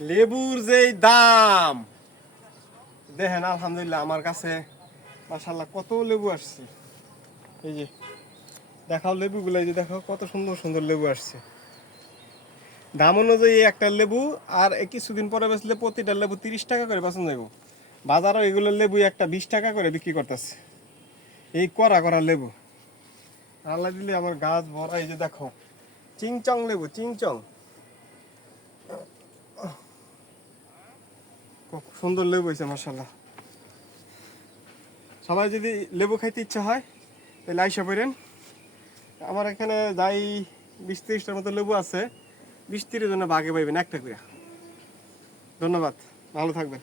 লেবুর যে দাম দেখেন, আলহামদুলিল্লাহ আমার কাছে মাশাআল্লাহ কত লেবু আসছে। এই যে দেখাও লেবুগুলো, এই যে দেখো কত সুন্দর সুন্দর লেবু আসছে। দাম অনুযায়ী একটা লেবু, আর কিছুদিন পরে বেচলে প্রতিটা লেবু 30 টাকা করে বেচন যাবো। বাজারও এগুলো লেবু একটা 20 টাকা করে বিক্রি করতেছে। এই করা করা লেবু আল্লাহ দিলে আমার গাছ ভরা। এই যে দেখো চিংচং লেবু, চিংচং, খুব সুন্দর লেবু হয়েছে মাশাআল্লাহ। সবাই যদি লেবু খাইতে ইচ্ছা হয় তাহলে আইসা পড়েন। আমার এখানে যাই 20-30টার মতো লেবু আছে, 20-30 জনে ভাগে পাইবেন একটা করে। ধন্যবাদ, ভালো থাকবেন।